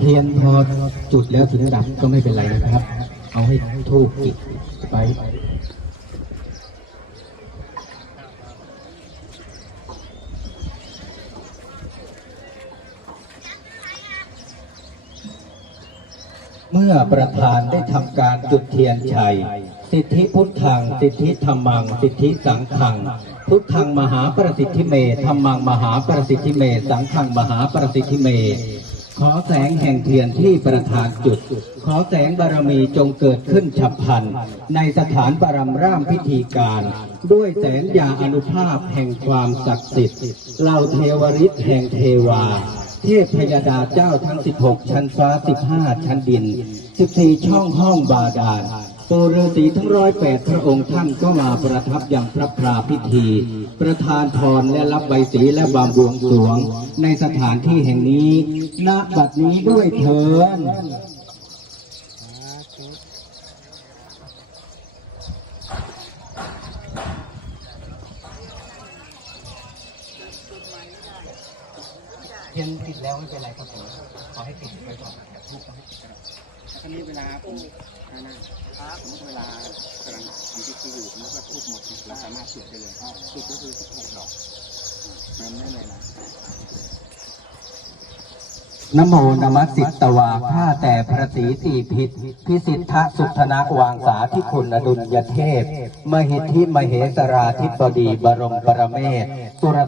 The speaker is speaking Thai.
เทียนพอจุดแล้วถึงดับก็ไม่เป็นไรนะครับ เอาให้ทูบติดไปเมื่อประธานได้ทำการจุดเทียนชัย สิทธิพุทธัง สิทธิธรรมัง สิทธิสังฆัง พุทธังมหาประสิทธิเมธรรมังมหาประสิทธิเม สังฆังมหาประสิทธิเม ขอแสงแห่งเทียนที่ประธานจุด ขอแสงบารมีจงเกิดขึ้นฉับพลัน ในสถานปรำร่ามพิธีการ ด้วยแสงยาอนุภาพแห่งความศักดิ์สิทธิ์เหล่าเทวริษแห่งเทวา เทพพยดาเจ้าทั้ง 16 ชั้นฟ้า 15 ชั้นดิน 14 ช่องห้องบาดาล ปู่ฤาษีทั้งร้อยแปดพระองค์ท่านก็มาประทับอยังพระพราพิธี ประธานพรและรับใบสีและบามบวงสรวง ในสถานที่แห่งนี้ณบัดนี้ด้วยเถินเทียนติดแล้วไม่เป็นไรครับผมขอให้ติดไปก่อนทุกข์ ทีนี้เวลาผมอ่านะครับสมมติเวลากำลังทำพิธีอยู่สมมติว่าทูบหมดเราสามารถจุดได้เลยจุดก็คือ16ดอกนั้นได้เลยนะนโมนมัสสิตวาข้าแต่พระศรีสี่พิษพิสิทธะสุทธนวางสาธิคุณอดุลยเทพ มหิทธิมเหสราธิบดีบรมปรเมศสุร